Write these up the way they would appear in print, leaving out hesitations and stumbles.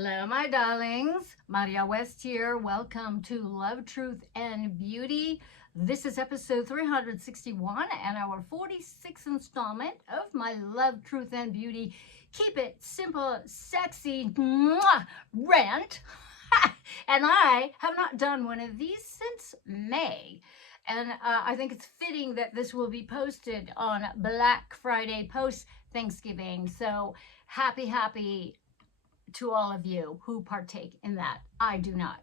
Hello, my darlings. Maria West here. Welcome to Love, Truth, and Beauty. This is episode 361 and our 46th installment of my Love, Truth, and Beauty. Keep it simple, sexy, rant. And I have not done one of these since May. And I think it's fitting that this will be posted on Black Friday post Thanksgiving. So happy to all of you who partake in that. I do not.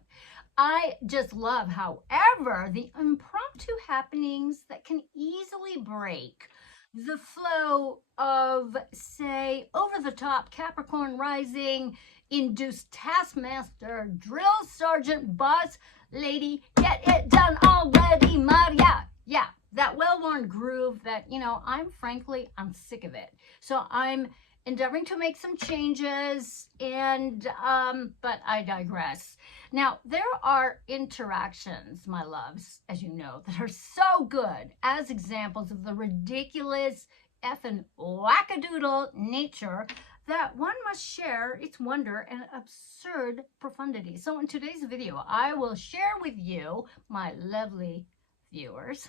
I just love, however, the impromptu happenings that can easily break the flow of, say, over-the-top Capricorn rising, induced taskmaster, drill sergeant, boss lady, get it done already, Maria. Yeah, that well-worn groove that, I'm sick of it. So I'm endeavoring to make some changes, but I digress. Now, there are interactions, my loves, as you know, that are so good as examples of the ridiculous effing wackadoodle nature that one must share its wonder and absurd profundity. So in today's video, I will share with you, my lovely viewers,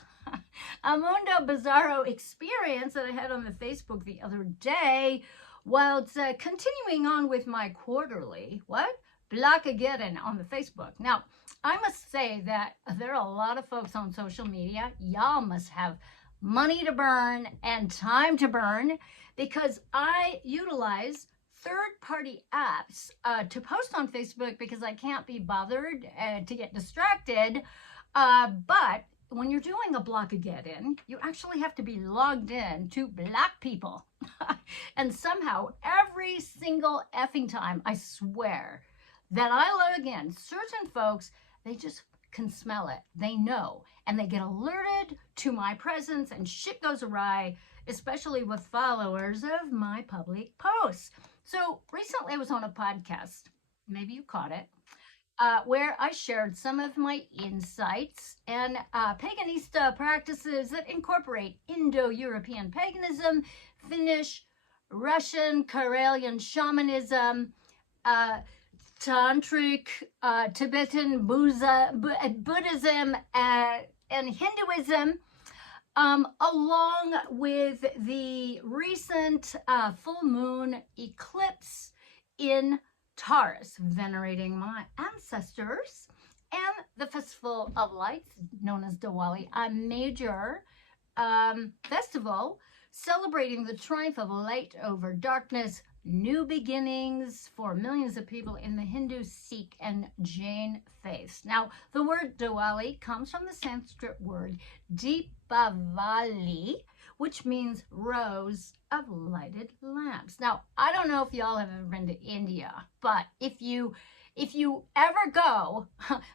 a mundo bizarro experience that I had on the Facebook the other day, while continuing on with my quarterly, block-a-geddon on the Facebook. Now, I must say that there are a lot of folks on social media. Y'all must have money to burn and time to burn, because I utilize third-party apps to post on Facebook because I can't be bothered to get distracted. But when you're doing a block-a-geddon, you actually have to be logged in to black people. And somehow, every single effing time, I swear, that I log in, certain folks, they just can smell it. They know. And they get alerted to my presence, and shit goes awry, especially with followers of my public posts. So recently I was on a podcast, maybe you caught it, where I shared some of my insights and Paganista practices that incorporate Indo-European paganism, Finnish, Russian, Karelian shamanism, Tantric, Tibetan Buddhism, and Hinduism, along with the recent full moon eclipse in Taurus, venerating my ancestors, and the Festival of Lights, known as Diwali, a major festival celebrating the triumph of light over darkness, new beginnings for millions of people in the Hindu, Sikh, and Jain faiths. Now, the word Diwali comes from the Sanskrit word Deepavali, which means rows of lighted lamps. Now, I don't know if y'all have ever been to India, but if you ever go,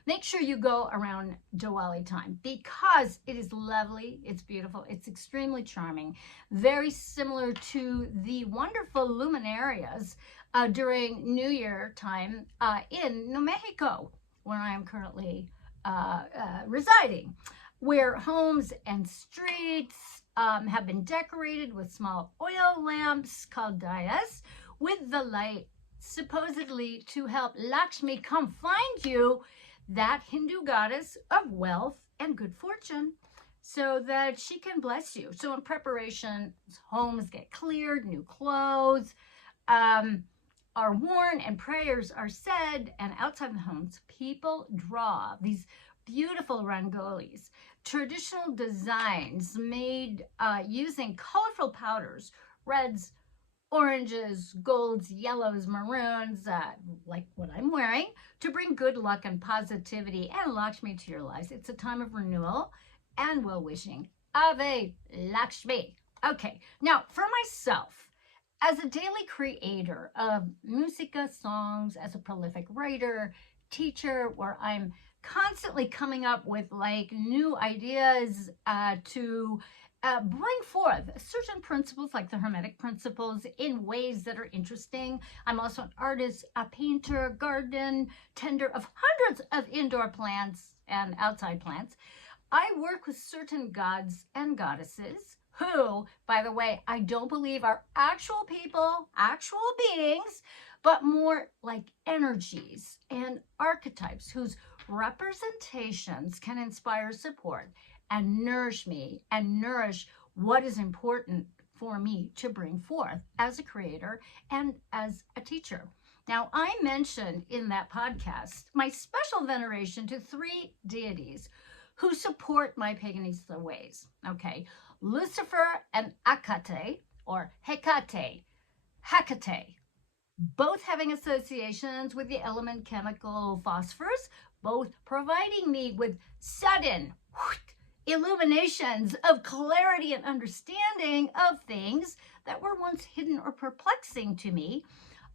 make sure you go around Diwali time, because it is lovely, it's beautiful, it's extremely charming, very similar to the wonderful luminarias during New Year time in New Mexico, where I am currently residing, where homes and streets have been decorated with small oil lamps called diyas, with the light supposedly to help Lakshmi come find you, that Hindu goddess of wealth and good fortune, so that she can bless you. So in preparation, homes get cleared, new clothes are worn, and prayers are said, and outside the homes, people draw these beautiful rangolis, traditional designs made using colorful powders, reds, oranges, golds, yellows, maroons, like what I'm wearing, to bring good luck and positivity and Lakshmi to your lives. It's a time of renewal and well-wishing. Ave Lakshmi. Okay, now for myself, as a daily creator of musica songs, as a prolific writer, teacher, where I'm constantly coming up with new ideas to bring forth certain principles, like the Hermetic principles, in ways that are interesting. I'm also an artist, a painter, garden tender of hundreds of indoor plants and outside plants. I work with certain gods and goddesses who, by the way, I don't believe are actual people, actual beings, but more like energies and archetypes whose representations can inspire support and nourish me and nourish what is important for me to bring forth as a creator and as a teacher. Now, I mentioned in that podcast my special veneration to 3 deities who support my Paganista ways. Okay, Lucifer and Hecate, or Hecate, both having associations with the element chemical phosphorus, both providing me with sudden illuminations of clarity and understanding of things that were once hidden or perplexing to me,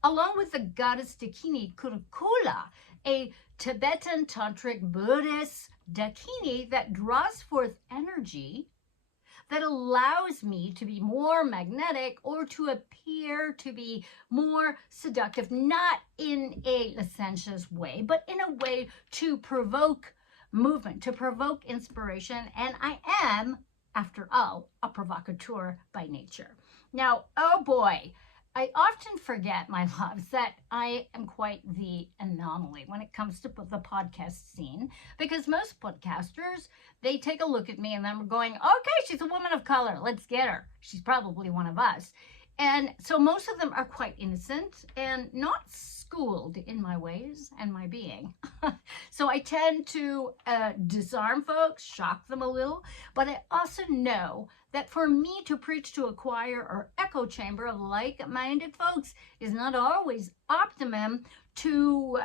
along with the goddess Dakini Kurukulla, a Tibetan tantric Buddhist Dakini that draws forth energy that allows me to be more magnetic or to appear to be more seductive, not in a licentious way, but in a way to provoke movement, to provoke inspiration. And I am, after all, a provocateur by nature. Now, oh boy, I often forget, my loves, that I am quite the anomaly when it comes to the podcast scene, because most podcasters, they take a look at me and then we're going, okay, she's a woman of color, let's get her. She's probably one of us. And so most of them are quite innocent and not schooled in my ways and my being. So I tend to disarm folks, shock them a little, but I also know that for me to preach to a choir or echo chamber of like-minded folks is not always optimum to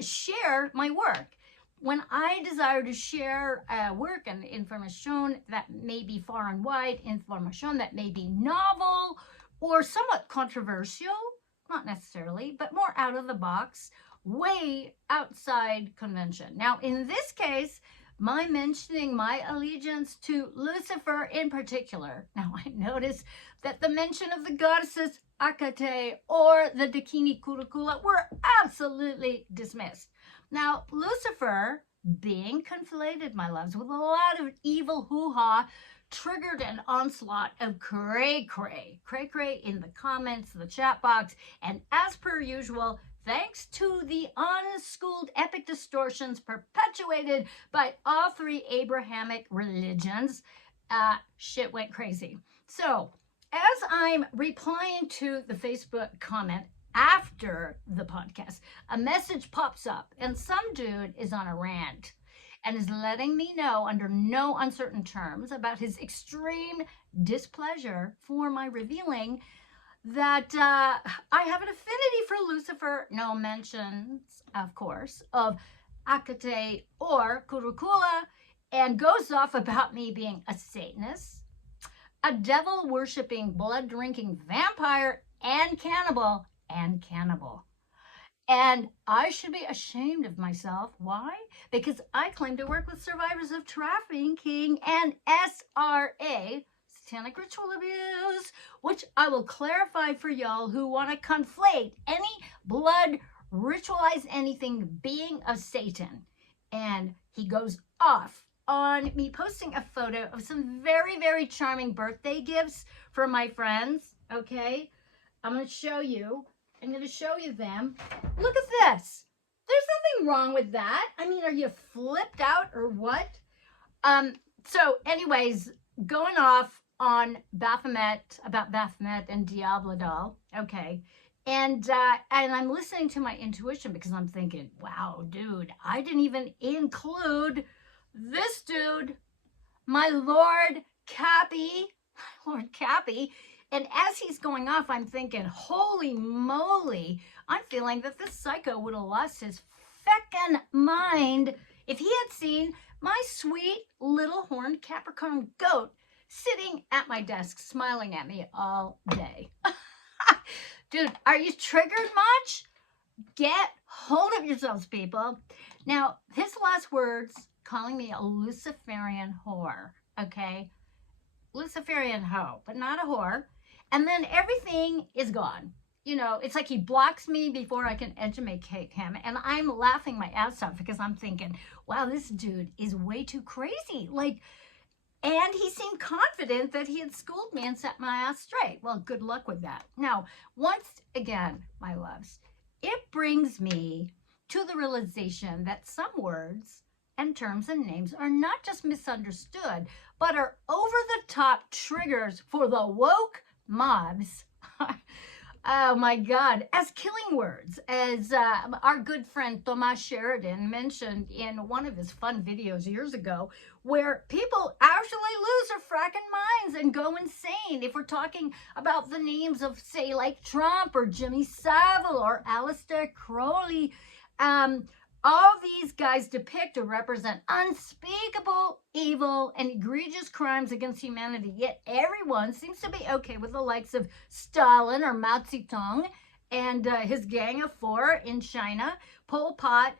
share my work. When I desire to share work and information that may be far and wide, information that may be novel or somewhat controversial, not necessarily, but more out of the box, way outside convention. Now, in this case, my mentioning my allegiance to Lucifer in particular. Now, I notice that the mention of the goddesses Hecate or the Dakini Kurukulla were absolutely dismissed. Now, Lucifer, being conflated, my loves, with a lot of evil hoo-ha, triggered an onslaught of cray-cray in the comments, the chat box, and as per usual, thanks to the unschooled epic distortions perpetuated by all 3 Abrahamic religions, shit went crazy. So, as I'm replying to the Facebook comment after the podcast, a message pops up and some dude is on a rant and is letting me know under no uncertain terms about his extreme displeasure for my revealing that I have an affinity for Lucifer, no mentions, of course, of Hecate or Kurukulla, and goes off about me being a Satanist, a devil-worshipping, blood-drinking vampire, and cannibal. And I should be ashamed of myself. Why? Because I claim to work with survivors of trafficking and SRA, Satanic Ritual Abuse, which I will clarify for y'all who want to conflate any blood, ritualize anything being of Satan. And he goes off on me posting a photo of some very, very charming birthday gifts for my friends, okay? I'm going to show you. I'm going to show you them. Look at this. There's nothing wrong with that. I mean, are you flipped out or what? So anyways, going off on Baphomet, about Baphomet and Diablo doll, okay? And I'm listening to my intuition because I'm thinking, wow, dude, I didn't even include this dude, my Lord Cappy. And as he's going off, I'm thinking, holy moly, I'm feeling that this psycho would have lost his feckin' mind if he had seen my sweet little horned Capricorn goat sitting at my desk, smiling at me all day. Dude, are you triggered much? Get hold of yourselves, people. Now, his last words, calling me a Luciferian whore, okay? Luciferian hoe, but not a whore. And then everything is gone. You know, it's like he blocks me before I can educate him. And I'm laughing my ass off because I'm thinking, wow, this dude is way too crazy. Like, and he seemed confident that he had schooled me and set my ass straight. Well, good luck with that. Now, once again, my loves, it brings me to the realization that some words and terms and names are not just misunderstood, but are over-the-top triggers for the woke mobs. Oh my God, as killing words, as our good friend Thomas Sheridan mentioned in one of his fun videos years ago, where people actually lose their fracking minds and go insane if we're talking about the names of, say, like Trump or Jimmy Savile or Aleister Crowley. All these guys depict or represent unspeakable evil and egregious crimes against humanity, yet everyone seems to be okay with the likes of Stalin or Mao Zedong and his Gang of Four in China, Pol Pot.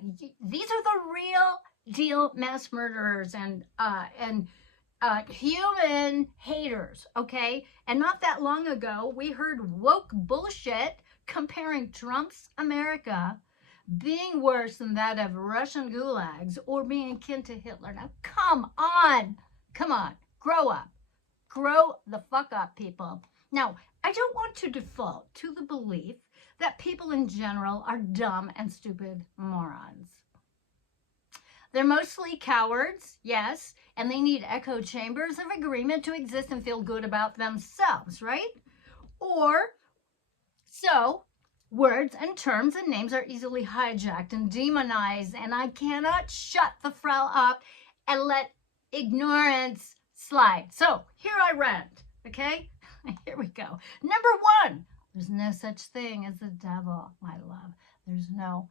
These are the real deal mass murderers and human haters, okay? And not that long ago, we heard woke bullshit comparing Trump's America being worse than that of Russian gulags or being akin to Hitler. Now, come on, grow up. Grow the fuck up, people. Now, I don't want to default to the belief that people in general are dumb and stupid morons. They're mostly cowards, yes, and they need echo chambers of agreement to exist and feel good about themselves, right? Or so words and terms and names are easily hijacked and demonized, and I cannot shut the frau up and let ignorance slide. So here I rant, okay? Here we go. Number one, there's no such thing as the devil, my love. There's no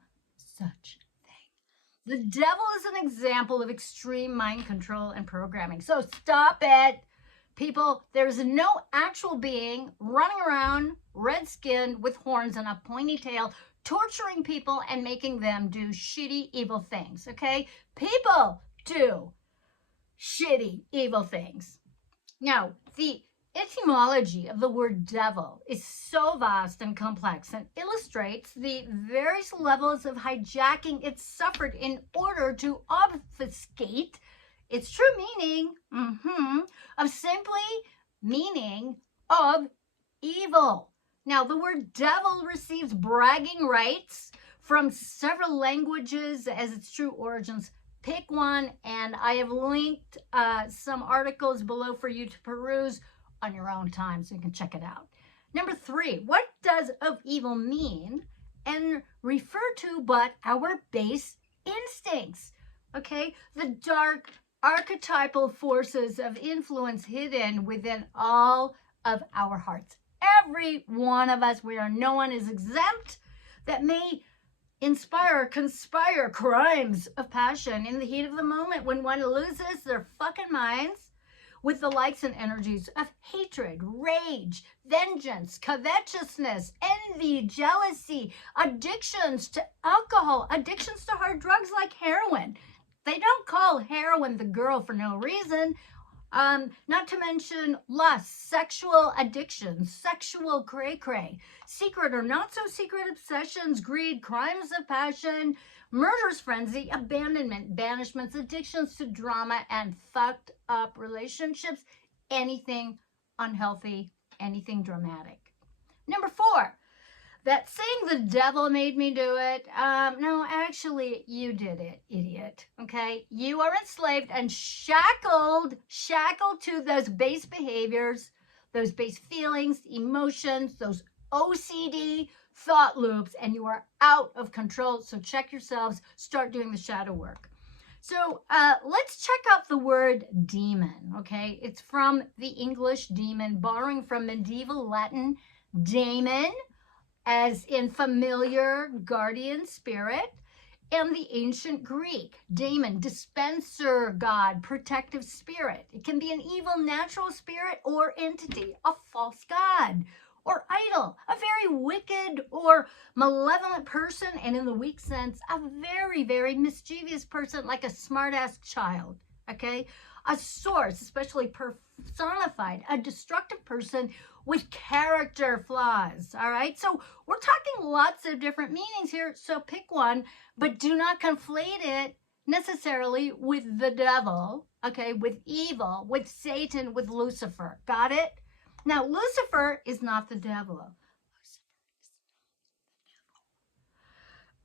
such thing. The devil is an example of extreme mind control and programming. So stop it. People, there's no actual being running around red-skinned with horns and a pointy tail, torturing people and making them do shitty, evil things, okay? People do shitty, evil things. Now, the etymology of the word devil is so vast and complex and illustrates the various levels of hijacking it suffered in order to obfuscate its true meaning of simply meaning of evil. Now, the word devil receives bragging rights from several languages as its true origins. Pick one, and I have linked some articles below for you to peruse on your own time so you can check it out. Number three, what does of evil mean and refer to but our base instincts? Okay, the dark archetypal forces of influence hidden within all of our hearts. Every one of us, no one is exempt, that may inspire, conspire crimes of passion in the heat of the moment when one loses their fucking minds with the likes and energies of hatred, rage, vengeance, covetousness, envy, jealousy, addictions to alcohol, addictions to hard drugs like heroin. They don't call heroin the girl for no reason. Not to mention lust, sexual addiction, sexual cray-cray, secret or not so secret obsessions, greed, crimes of passion, murderous frenzy, abandonment, banishments, addictions to drama, and fucked up relationships. Anything unhealthy, anything dramatic. Number four, that saying the devil made me do it. No, actually, you did it, idiot. Okay? You are enslaved and shackled to those base behaviors, those base feelings, emotions, those OCD thought loops, and you are out of control. So check yourselves, start doing the shadow work. So let's check out the word demon, okay? It's from the English demon, borrowing from medieval Latin daemon, as in familiar guardian spirit, and the ancient Greek, daemon, dispenser god, protective spirit. It can be an evil natural spirit or entity, a false god or idol, a very wicked or malevolent person, and in the weak sense, a very, very mischievous person, like a smart-ass child, okay? A source, especially personified, a destructive person with character flaws, all right? So we're talking lots of different meanings here, so pick one, but do not conflate it necessarily with the devil, okay, with evil, with Satan, with Lucifer. Got it? Now, Lucifer is not the devil.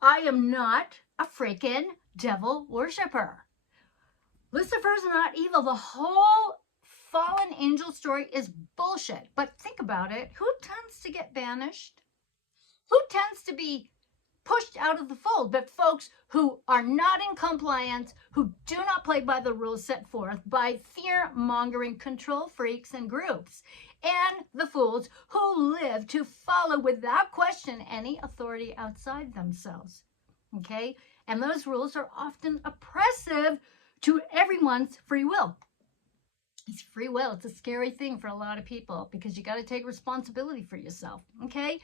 I am not a freaking devil worshiper. Lucifer's not evil. The whole fallen angel story is bullshit. But think about it. Who tends to get banished? Who tends to be pushed out of the fold? But folks who are not in compliance, who do not play by the rules set forth by fear-mongering control freaks and groups, and the fools who live to follow without question any authority outside themselves. Okay? And those rules are often oppressive to everyone's free will. It's free will. It's a scary thing for a lot of people because you got to take responsibility for yourself. Okay?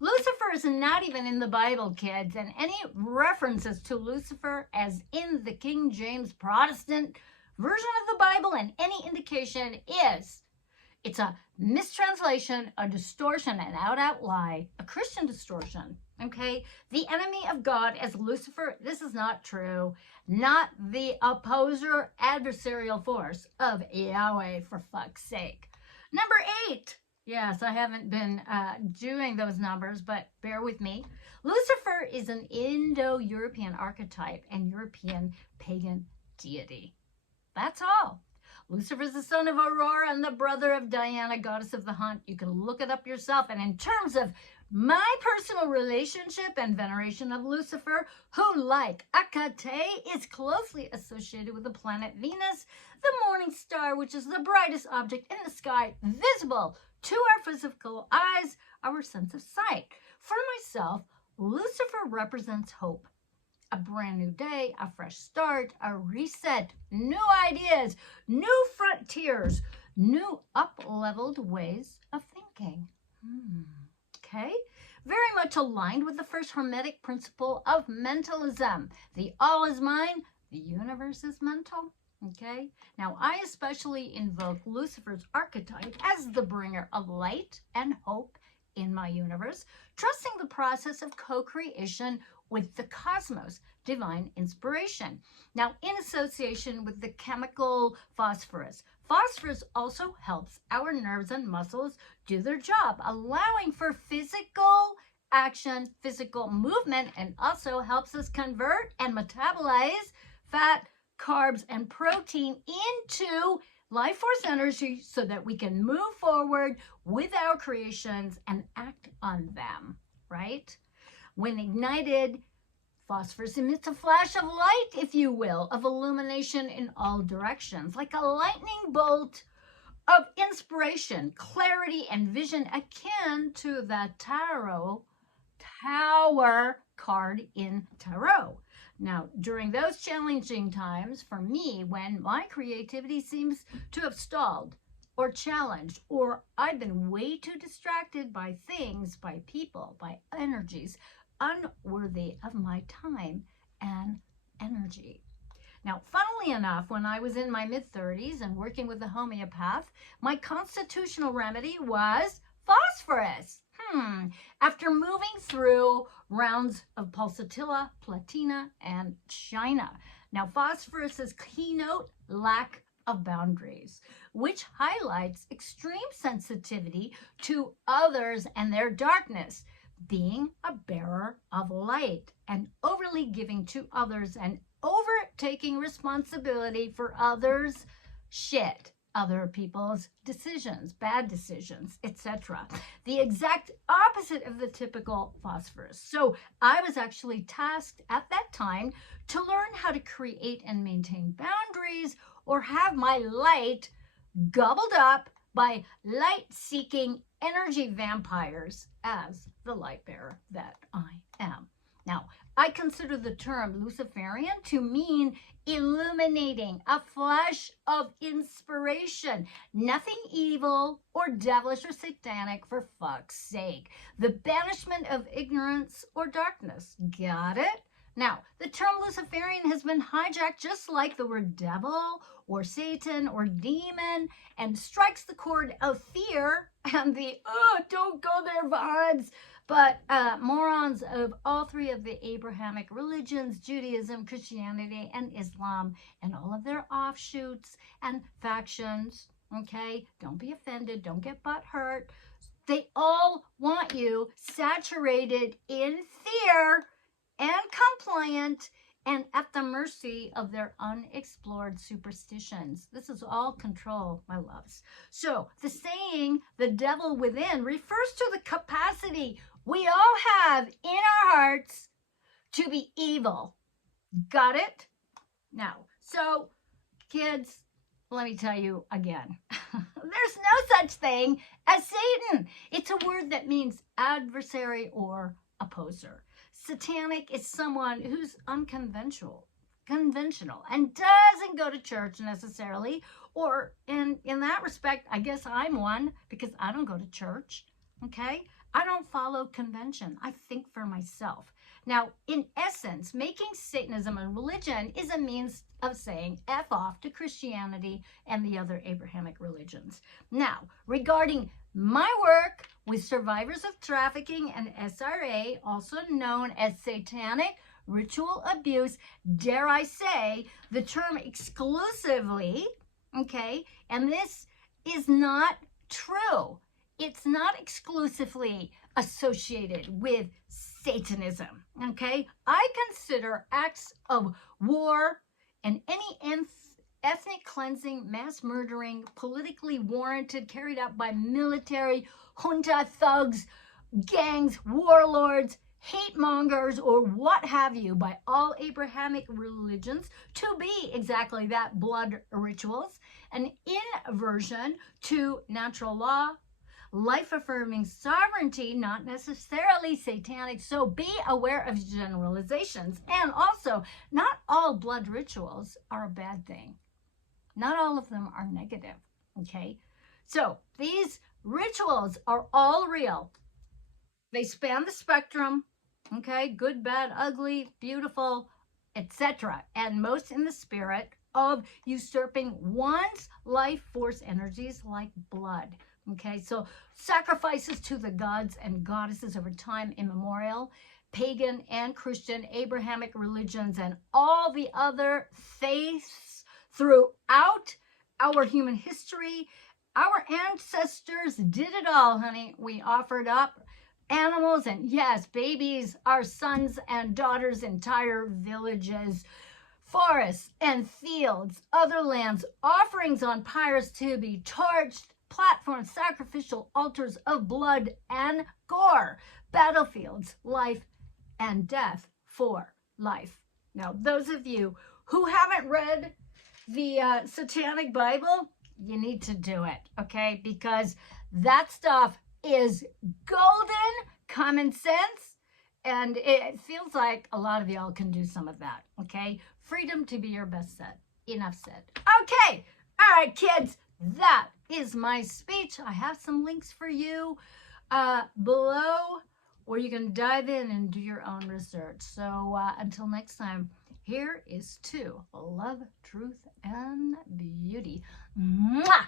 Lucifer is not even in the Bible, kids, and any references to Lucifer as in the King James Protestant version of the Bible and any indication is it's a mistranslation, a distortion, an out lie, a Christian distortion, okay? The enemy of God as Lucifer, this is not true. Not the opposer, adversarial force of Yahweh, for fuck's sake. Number 8. Yes, I haven't been doing those numbers, but bear with me. Lucifer is an Indo-European archetype and European pagan deity. That's all. Lucifer is the son of Aurora and the brother of Diana, goddess of the hunt. You can look it up yourself. And in terms of my personal relationship and veneration of Lucifer, who, like Hecate, is closely associated with the planet Venus, the morning star, which is the brightest object in the sky, visible to our physical eyes, our sense of sight. For myself, Lucifer represents hope. A brand new day, a fresh start, a reset, new ideas, new frontiers, new up-leveled ways of thinking. Okay? Very much aligned with the first Hermetic principle of mentalism. The all is mind, the universe is mental. Okay? Now, I especially invoke Lucifer's archetype as the bringer of light and hope in my universe, trusting the process of co-creation with the cosmos, divine inspiration. Now, in association with the chemical phosphorus. Phosphorus also helps our nerves and muscles do their job, allowing for physical action, physical movement, and also helps us convert and metabolize fat, carbs, and protein into life force energy so that we can move forward with our creations and act on them, right? When ignited, phosphorus emits a flash of light, if you will, of illumination in all directions, like a lightning bolt of inspiration, clarity, and vision akin to the Tower card in Tarot. Now, during those challenging times for me, when my creativity seems to have stalled or challenged, or I've been way too distracted by things, by people, by energies, unworthy of my time and energy. Now, funnily enough, when I was in my mid-30s and working with a homeopath, my constitutional remedy was phosphorus. After moving through rounds of pulsatilla, platina, and china. Now, phosphorus's keynote, lack of boundaries, which highlights extreme sensitivity to others and their darkness, being a bearer of light and overly giving to others and overtaking responsibility for others' shit, other people's decisions, bad decisions, etc. The exact opposite of the typical phosphorus. So I was actually tasked at that time to learn how to create and maintain boundaries or have my light gobbled up by light-seeking energy vampires as the light bearer that I am. Now, I consider the term Luciferian to mean illuminating, a flash of inspiration. Nothing evil or devilish or satanic, for fuck's sake. The banishment of ignorance or darkness. Got it? Now, the term Luciferian has been hijacked just like the word devil or Satan or demon and strikes the chord of fear and the, don't go there vibes. But morons of all three of the Abrahamic religions, Judaism, Christianity, and Islam, and all of their offshoots and factions, okay? Don't be offended. Don't get butt hurt. They all want you saturated in fear and reliant and at the mercy of their unexplored superstitions. This is all control, my loves. So the saying, the devil within, refers to the capacity we all have in our hearts to be evil. Got it? Now, so kids, let me tell you again, there's no such thing as Satan. It's a word that means adversary or opposer. Satanic is someone who's unconventional, and doesn't go to church necessarily, or in that respect, I guess I'm one because I don't go to church, okay? I don't follow convention. I think for myself. Now, in essence, making Satanism a religion is a means of saying F off to Christianity and the other Abrahamic religions. Now, regarding my work with survivors of trafficking and SRA, also known as satanic ritual abuse, dare I say the term exclusively, okay? And this is not true. It's not exclusively associated with Satanism, okay? I consider acts of war and any ethnic cleansing, mass murdering, politically warranted, carried out by military, junta thugs, gangs, warlords, hate mongers, or what have you, by all Abrahamic religions to be exactly that, blood rituals, an inversion to natural law, life-affirming sovereignty, not necessarily satanic, so be aware of generalizations. And also, not all blood rituals are a bad thing. Not all of them are negative, okay? So these rituals are all real. They span the spectrum, okay? Good, bad, ugly, beautiful, etc. And most in the spirit of usurping one's life force energies like blood. Okay, so sacrifices to the gods and goddesses over time immemorial, pagan and Christian, Abrahamic religions, and all the other faiths throughout our human history. Our ancestors did it all, honey. We offered up animals and, yes, babies, our sons and daughters, entire villages, forests and fields, other lands, offerings on pyres to be torched, platforms, sacrificial altars of blood and gore, battlefields, life and death for life. Now, those of you who haven't read the Satanic Bible, you need to do it, okay? Because that stuff is golden common sense, and it feels like a lot of y'all can do some of that, okay? Freedom to be your best set. Enough said. Okay, all right, kids, that is my speech. I have some links for you below where you can dive in and do your own research. So until next time, here is to love, truth, and beauty. Mwah!